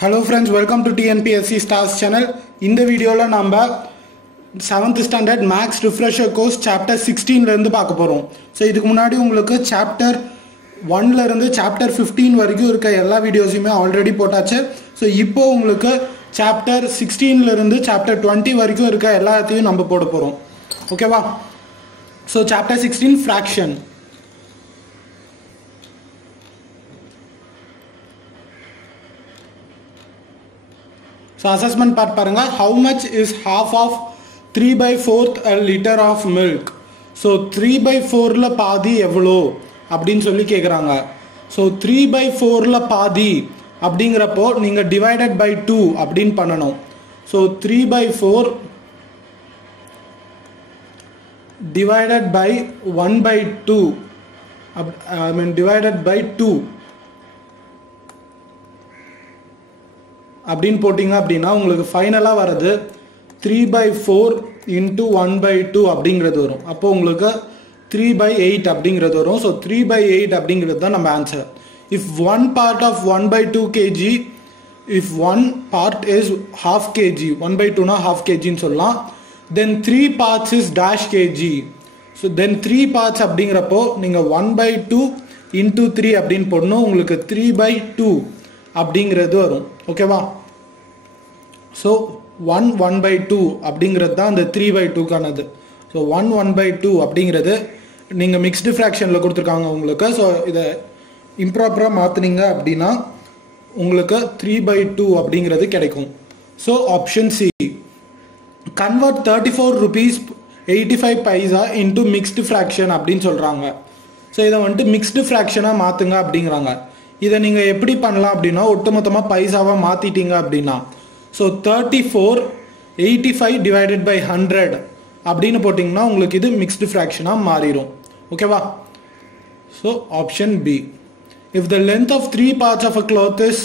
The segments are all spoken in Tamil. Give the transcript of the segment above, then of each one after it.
Hello friends, welcome to TNPSC Stars channel. In the video la namba 7th standard max refresher course chapter 16 la irundhu paaka porom. So idukku munadi ungalku chapter 1 la irundhu chapter 15 varaikum irukka ella videos ume already potachu. So ipo ungalku chapter 16 la irundhu chapter 20 varaikum irukka ellathiyum namba poda porom. Okay va? So chapter 16 fraction. So assessment part paranga, how much is half of 3/4 a liter of milk? So 3/4 la பாதி எவ்வளோ அப்படின்னு சொல்லி கேக்குறாங்க. So 3/4 la பாதி அப்படிங்கிறப்போ நீங்க divided by 2 அப்படின்னு பண்ணணும். So 3/4 divided by 1/2 divided by 2 அப்படின்னு போட்டிங்க அப்படின்னா உங்களுக்கு ஃபைனலாக வரது 3/4 into 1/2 அப்படிங்கிறது வரும். அப்போ உங்களுக்கு 3/8 அப்படிங்கிறது வரும். ஸோ 3/8 அப்படிங்கிறது தான் நம்ம answer. If one part of 1/2 kg, if one part is half kg, 1/2னா half kgன்னு சொல்லலாம். Then 3 parts is dash kg. So then 3 parts அப்படிங்கிறப்போ நீங்கள் 1/2 into 3 அப்படின்னு போடணும். உங்களுக்கு 3/2 அப்படிங்கிறது வரும். ஓகேவா? ஸோ 1/2 அப்படிங்கிறது தான் அந்த 3/2க்கானது. ஸோ 1/2 அப்படிங்கிறது நீங்கள் மிக்ஸ்டு ஃப்ராக்ஷனில் கொடுத்துருக்காங்க உங்களுக்கு. ஸோ இதை இம்ப்ராப்பராக மாற்றினீங்க அப்படின்னா உங்களுக்கு 3/2 அப்படிங்கிறது கிடைக்கும். So option C, convert 34 rupees 85 paisa into mixed fraction அப்படின்னு சொல்கிறாங்க. ஸோ இதை வந்துட்டு மிக்ஸ்டு ஃப்ராக்ஷனாக மாற்றுங்க அப்படிங்கிறாங்க. இதை நீங்கள் எப்படி பண்ணலாம் அப்படின்னா ஒட்டுமொத்தமாக பைசாவாக மாற்றிட்டீங்க அப்படின்னா ஸோ 34/85 divided by 100 அப்படின்னு போட்டிங்கன்னா உங்களுக்கு இது மிக்ஸ்டு ஃப்ராக்ஷனாக மாறிடும். ஓகேவா? So option B, if the length of 3 parts of a cloth is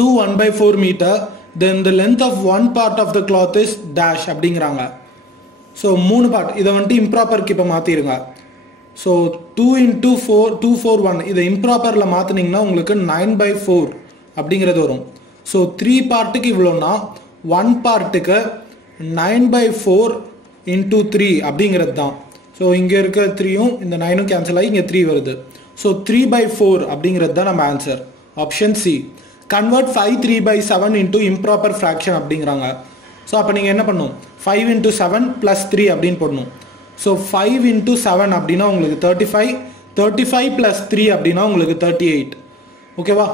2 1/4 meter, then the length of one part of the cloth is dash அப்படிங்கிறாங்க. ஸோ 3 பார்ட், இதை வந்துட்டு இம்ப்ராப்பருக்கு இப்போ மாற்றிடுங்க. ஸோ 2 into 4 241 இதை இம்ப்ராப்பரில் மாற்றினீங்கன்னா உங்களுக்கு 9/4 அப்படிங்கிறது வரும். ஸோ 3 பார்ட்டுக்கு இவ்வளோனா 1 பார்ட்டுக்கு 9/4 into 3 அப்படிங்கிறது தான். ஸோ இங்கே இருக்க 3யும் இந்த 9ம் கேன்சல் ஆகி இங்கே 3 வருது. ஸோ 3/4 அப்படிங்கிறது தான் நம்ம answer. Option C, convert 5 3/7 into improper fraction அப்படிங்கிறாங்க. ஸோ அப்போ நீங்கள் என்ன பண்ணணும், 5 into 7 plus 3 அப்படின்னு போடணும். ஸோ 5 into 7 அப்படின்னா உங்களுக்கு 35, 35 plus 3 அப்படின்னா உங்களுக்கு 38. ஓகேவா?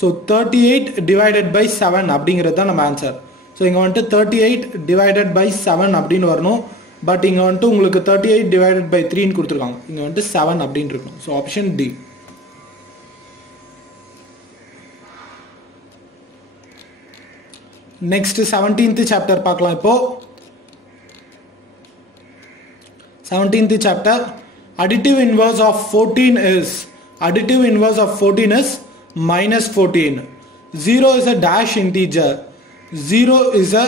ஸோ 38 divided by 7 அப்படிங்கிறது தான் நம்ம ஆன்சர். ஸோ இங்கே வந்துட்டு 38 divided by 7 அப்படின்னு வரணும். பட் இங்கே வந்துட்டு உங்களுக்கு 38 divided by 3ன்னு கொடுத்துருக்காங்க. இங்கே வந்துட்டு 7 அப்படின்னு இருக்கணும். So option D. Next 17th chapter பார்க்கலாம். இப்போ 17th chapter, additive inverse of 14 is minus 14. 0 is a dash integer. 0 is a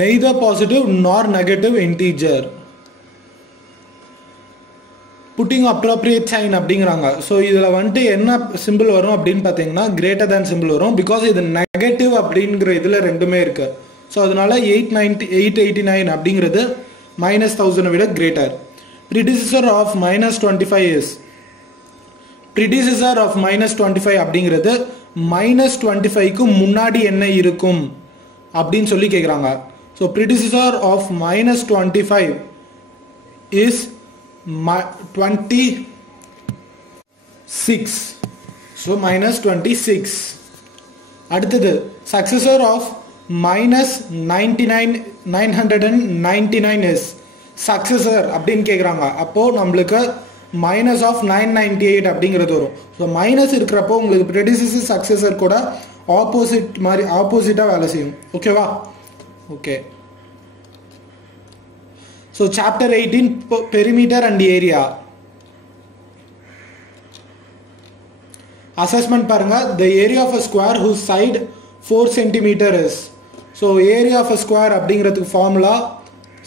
neither positive nor negative integer. Putting appropriate sign அப்படிங்கிறாங்க. ஸோ இதில் வந்துட்டு என்ன சிம்பிள் வரும் அப்படின்னு பார்த்தீங்கன்னா கிரேட்டர் தேன் சிம்பிள் வரும். பிகாஸ் இது நெகட்டிவ் அப்படிங்கிற இதில் ரெண்டுமே இருக்கு. ஸோ அதனால 889 அப்படிங்கிறது -1000 விட greater. predecessor of -25 is, predecessor of -25 அப்படிங்கிறது -25க்கு முன்னாடி என்ன இருக்கும் அப்படின்னு சொல்லி கேட்குறாங்க. So predecessor of -25 is 26. So -26. அடுத்தது successor of -999 is சக்சஸர் அப்படின்னு கேட்குறாங்க. அப்போது நம்மளுக்கு மைனஸ் ஆஃப் 998 அப்படிங்கிறது வரும். ஸோ மைனஸ் இருக்கிறப்போ உங்களுக்கு ப்ரெடிசஸர் சக்சஸர் கூட ஆப்போசிட் மாதிரி ஆப்போசிட்டாக வேலை செய்யும். ஓகேவா? Okay. So chapter 18 perimeter and area. Assessment பாருங்க. The area of a square whose side 4 centimeter is. So area of a square அப்படிங்கிறதுக்கு ஃபார்முலா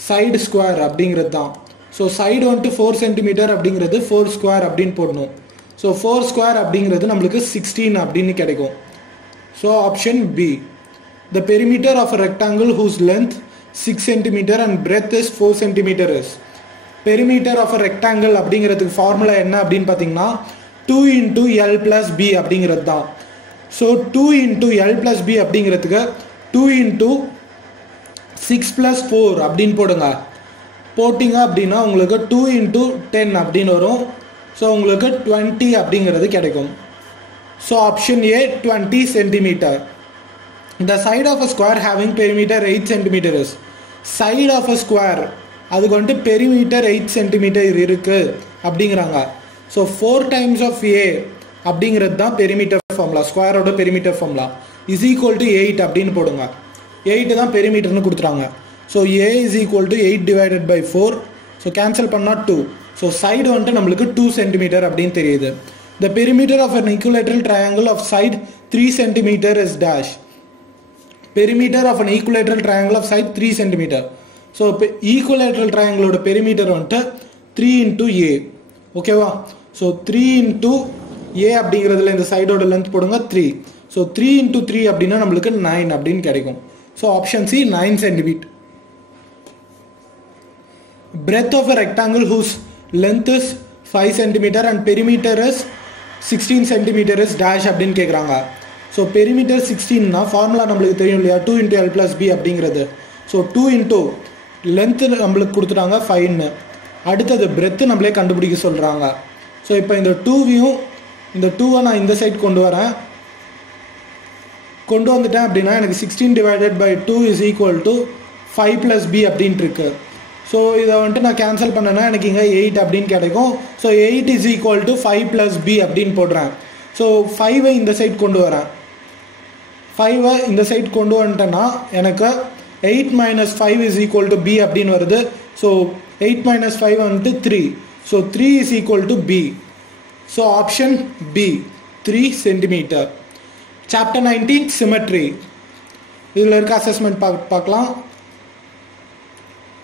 சைடு ஸ்கொயர் அப்படிங்கிறது தான். ஸோ சைடு வந்துட்டு 4 centimeter அப்படிங்கிறது 4 square அப்படின்னு போடணும். ஸோ 4 square அப்படிங்கிறது நம்மளுக்கு 16 அப்படின்னு கிடைக்கும். So option B. The perimeter of a rectangle whose length 6 cm and breadth is 4 cm is. Perimeter of a rectangle அப்படிங்கிறதுக்கு ஃபார்முலா என்ன அப்படின்னு பார்த்தீங்கன்னா 2 into L plus B அப்படிங்கிறது தான். So 2 into L plus B அப்படிங்கிறதுக்கு 2 into 6 plus 4 அப்படின்னு போடுங்க. போட்டிங்க அப்படின்னா உங்களுக்கு 2 into 10 அப்படின்னு வரும். ஸோ உங்களுக்கு 20 அப்படிங்கிறது கிடைக்கும். So option A 20 cm. The side of a square having perimeter 8 cm is. Side of a square அதுக்கு வந்துட்டு பெரிமீட்டர் 8 cm இருக்கு அப்படிங்கிறாங்க. ஸோ 4 times of A அப்படிங்கிறது தான் பெரிமீட்டர் ஃபார்முலா. ஸ்கொயரோட perimeter formula is equal to 8 அப்படின்னு போடுங்க. 8 தான் பெரிமீட்டர்னு கொடுத்துறாங்க. So A is equal to 8 divided by 4. So cancel பண்ணால் 2. ஸோ சைடு வந்துட்டு நம்மளுக்கு 2 cm அப்படின்னு தெரியுது. The perimeter of an equilateral triangle of side 3 cm is dash. Perimeter of an equilateral triangle of side 3 cm. So இப்போ ஈக்குவலேட்ரல் ட்ரையாங்கிளோட பெரிமீட்டர் வந்துட்டு 3 into A. ஓகேவா? ஸோ 3 into A அப்படிங்கிறதுல இந்த சைடோட லென்த் போடுங்க 3. ஸோ 3 into 3 அப்படின்னா நம்மளுக்கு 9 அப்படின்னு கிடைக்கும். So option C 9 cm. Breadth of a rectangle whose length is 5 cm and perimeter is 16 cm is dash அப்படின்னு கேட்குறாங்க. ஸோ பெரிமீட்டர் 16னா ஃபார்முலா நம்மளுக்கு தெரியும் இல்லையா, 2 into L plus B அப்படிங்கிறது. ஸோ 2 into லென்த்து நம்மளுக்கு கொடுத்துட்டாங்க 5ன்னு. அடுத்தது பிரெத்து நம்மளே கண்டுபிடிக்க சொல்கிறாங்க. ஸோ இப்போ இந்த 2வையும் இந்த 2வை நான் இந்த சைட் கொண்டு வந்துட்டேன் அப்படின்னா எனக்கு 16 divided by 2 is equal to 5 plus B அப்படின்ட்டு இருக்கு. ஸோ இதை வந்துட்டு நான் கேன்சல் பண்ணேன்னா எனக்கு இங்கே 8 அப்படின்னு கிடைக்கும். So 8 is equal to 5 plus B அப்படின்னு போடுறேன். ஸோ 5வை இந்த சைட் கொண்டு வரேன். 5வை இந்த சைட் கொண்டு வந்துட்டேன்னா எனக்கு 8 minus 5 is equal to B அப்படின்னு வருது. ஸோ 8 minus 5 வந்துட்டு 3. So 3 is equal to B. So option B 3 cm. Chapter 19 symmetry. இதில் இருக்க அசஸ்மெண்ட் பார்க்கலாம்.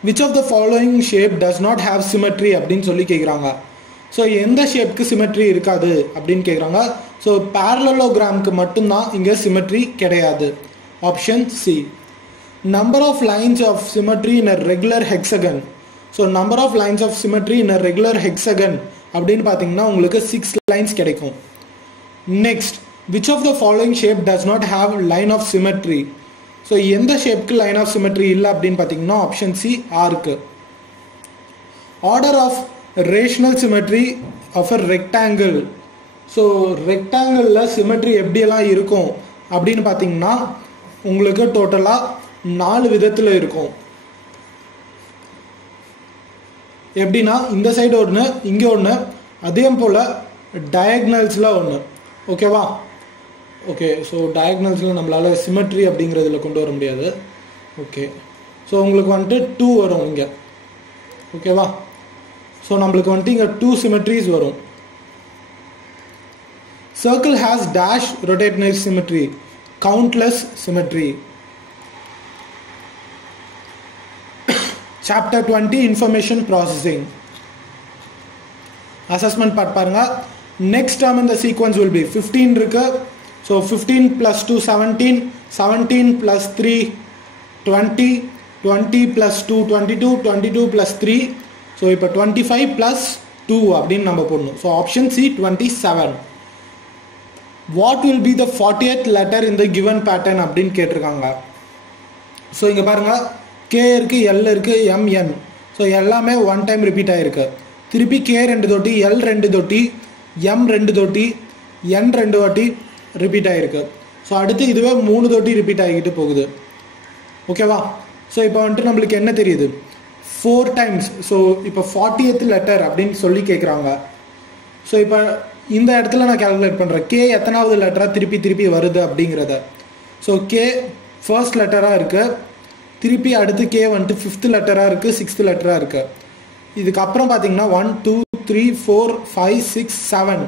Which of the following shape does not have symmetry அப்படின்னு சொல்லி கேட்குறாங்க. ஸோ எந்த ஷேப்க்கு சிமெட்ரி இருக்காது அப்படின்னு கேட்குறாங்க. ஸோ பேரலோகிராமுக்கு மட்டும்தான் இங்கே சிமெட்ரி கிடையாது. Option C. Number of lines of symmetry in a regular hexagon. So number of lines of symmetry in a regular hexagon அப்படின்னு பார்த்தீங்கன்னா உங்களுக்கு 6 lines கிடைக்கும். Next, which of the following shape does not have line of symmetry? So எந்த ஷேப்க்கு லைன் ஆஃப் சிமெட்ரி இல்லை அப்படின்னு பார்த்தீங்கன்னா ஆப்ஷன் C ஆர்க்கு. Order of rational symmetry of a rectangle. So ரெக்டாங்கிளில் சிமெட்ரி எப்படியெல்லாம் இருக்கும் அப்படின்னு பார்த்தீங்கன்னா உங்களுக்கு டோட்டலாக 4 விதத்தில் இருக்கும். எப்படின்னா இந்த சைடு ஒன்று, இங்கே ஒன்று, அதே போல் டயக்னல்ஸில் ஒன்று. ஓகேவா? ஓகே. ஸோ டயக்னல்ஸில் நம்மளால் சிமெட்ரி அப்படிங்கிறதுல கொண்டு வர முடியாது. ஓகே. ஸோ உங்களுக்கு வந்துட்டு 2 வரும் இங்கே. ஓகேவா? ஸோ நம்மளுக்கு வந்துட்டு இங்கே 2 சிமெட்ரிஸ் வரும். Circle has dash rotational symmetry, countless symmetry. Chapter 20 Information Processing. Assessment part பாருங்க. Next term in the sequence will be 15 இருக்கு. So 15 plus 2 17, 17 plus 3 20, 20 plus 2 22, 22 plus 3. So இப்போ 25 plus 2 அப்படின்னு நம்ம போடணும். So option C 27. What will be the 40th letter in the given pattern அப்படின்னு கேட்டிருக்காங்க. ஸோ இங்கே பாருங்கள், K இருக்குது, L இருக்குது, M, N. ஸோ எல்லாமே 1 time ரிப்பீட் ஆகிருக்கு. திருப்பி K 2 தொட்டி, L 2 தொட்டி, M 2 தொட்டி, N 2 வாட்டி ரிப்பீட் ஆகிருக்கு. ஸோ அடுத்து இதுவே 3 தொட்டி ரிப்பீட் ஆகிக்கிட்டு போகுது. ஓகேவா? ஸோ இப்போ வந்துட்டு நம்மளுக்கு என்ன தெரியுது, 4 times. ஸோ இப்போ 40th லெட்டர் அப்படின்னு சொல்லி கேட்குறாங்க. ஸோ இப்போ இந்த இடத்துல நான் கேல்குலேட் பண்ணுறேன் K எத்தனாவது லெட்டராக திருப்பி வருது அப்படிங்கிறத. ஸோ K ஃபர்ஸ்ட் லெட்டராக இருக்குது. திருப்பி அடுத்து K வந்துட்டு 5th லெட்டராக இருக்குது, 6th லெட்டராக இருக்குது. இதுக்கப்புறம் பார்த்தீங்கன்னா 1 2 3 4 5 6 7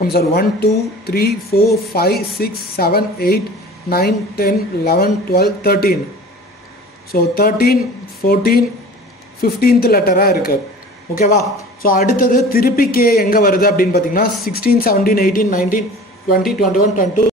I'm sorry 1 2 3 4 5 6 7 8 9 10 11 12 13. ஸோ 13 14 15th லெட்டராக இருக்குது. ஓகேவா? ஸோ அடுத்தது திருப்பி K எங்கே வருது அப்படின்னு பார்த்தீங்கன்னா 16 17 18 19 20 21 22